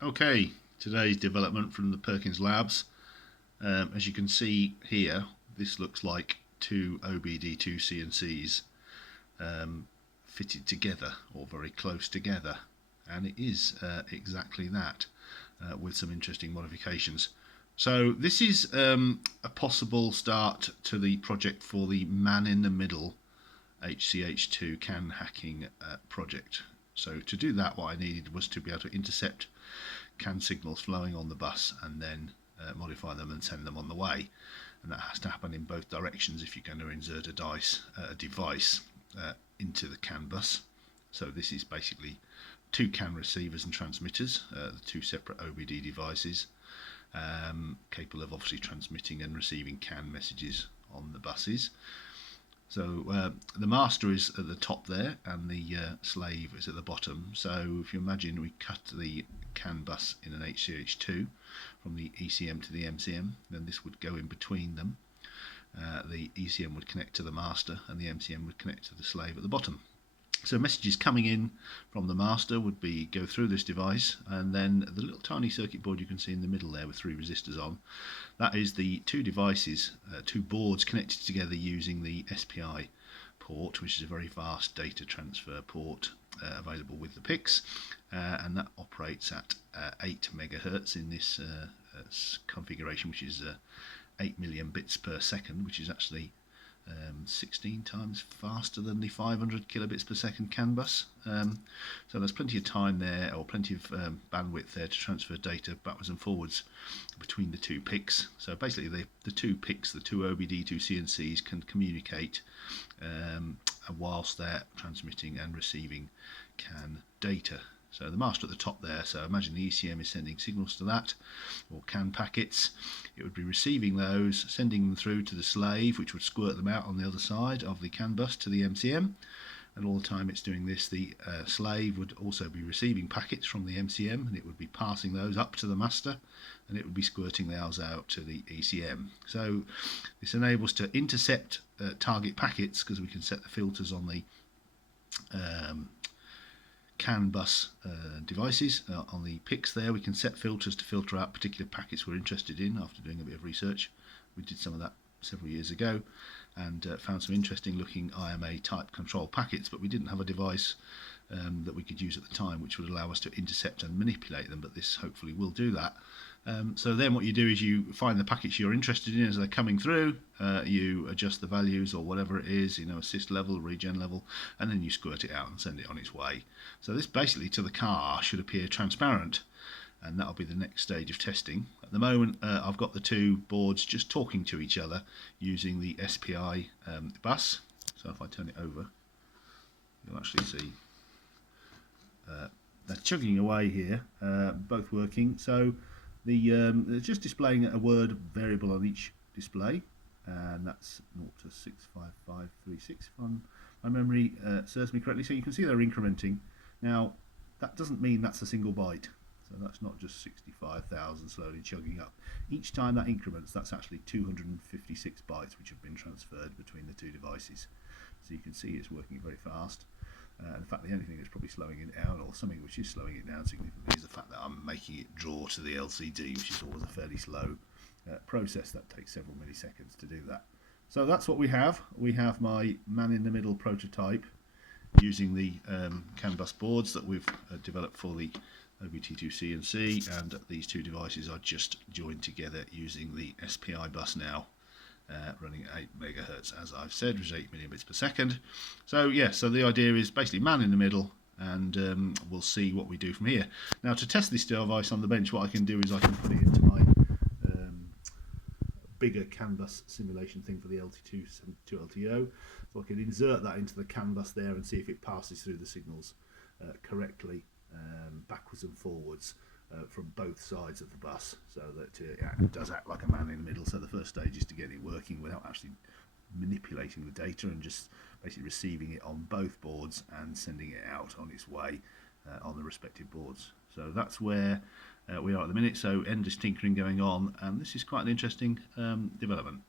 Okay, today's development from the Perkins Labs. As you can see here, this looks like two OBD2 CNCs fitted together or very close together, and it is exactly that with some interesting modifications. So this is a possible start to the project for the man-in-the-middle HCH2 CAN hacking project. So to do that, what I needed was to be able to intercept CAN signals flowing on the bus and then modify them and send them on the way. And that has to happen in both directions if you're going to insert a device into the CAN bus. So this is basically two CAN receivers and transmitters, the two separate OBD devices, capable of obviously transmitting and receiving CAN messages on the buses. So the master is at the top there and the slave is at the bottom. So if you imagine we cut the CAN bus in an HCH2 from the ECM to the MCM, then this would go in between them. The ECM would connect to the master and the MCM would connect to the slave at the bottom. So messages coming in from the master would go through this device, and then the little tiny circuit board you can see in the middle there with three resistors on, that is the two devices, two boards connected together using the SPI port, which is a very fast data transfer port available with the PICs, and that operates at 8 megahertz in this configuration, which is 8 million bits per second, which is actually 16 times faster than the 500 kilobits per second CAN bus. So there's plenty of time there, or plenty of bandwidth there to transfer data backwards and forwards between the two PICs. So basically the two PICs, the two OBD2 CNCs, can communicate whilst they're transmitting and receiving CAN data. So the master at the top there, so imagine the ECM is sending signals to that, or CAN packets. It would be receiving those, sending them through to the slave, which would squirt them out on the other side of the CAN bus to the MCM. And all the time it's doing this, the slave would also be receiving packets from the MCM, and it would be passing those up to the master, and it would be squirting those out to the ECM. So this enables to intercept target packets, because we can set the filters on the CAN bus devices. On the PICs there, we can set filters to filter out particular packets we're interested in. After doing a bit of research, we did some of that several years ago and found some interesting looking IMA type control packets, but we didn't have a device that we could use at the time which would allow us to intercept and manipulate them, but this hopefully will do that. So then what you do is you find the packets you're interested in as they're coming through, you adjust the values or whatever it is, assist level, regen level, and then you squirt it out and send it on its way. So this basically to the car should appear transparent, and that'll be the next stage of testing. At the moment I've got the two boards just talking to each other using the SPI bus. So if I turn it over, you'll actually see they're chugging away here, both working. So they're just displaying a word variable on each display, and that's 0 to 65536 if my memory serves me correctly. So you can see they're incrementing. Now that doesn't mean that's a single byte, so that's not just 65,000 slowly chugging up. Each time that increments, that's actually 256 bytes which have been transferred between the two devices. So you can see it's working very fast. In fact, the only thing that's probably slowing it down, or something which is slowing it down significantly, is the fact that I'm making it draw to the LCD, which is always a fairly slow process. That takes several milliseconds to do that. So that's what we have. We have my man-in-the-middle prototype using the CAN bus boards that we've developed for the OBD2 CNC, and these two devices are just joined together using the SPI bus now. Running at 8 megahertz, as I've said, which is 8 million bits per second. So yeah, so the idea is basically man in the middle, and we'll see what we do from here. Now to test this device on the bench, what I can do is I can put it into my bigger CAN bus simulation thing for the LT2 LTO. So I can insert that into the CAN bus there and see if it passes through the signals correctly, backwards and forwards. From both sides of the bus, so that it does act like a man in the middle. So the first stage is to get it working without actually manipulating the data, and just basically receiving it on both boards and sending it out on its way on the respective boards. So that's where we are at the minute. So endless tinkering going on, and this is quite an interesting development.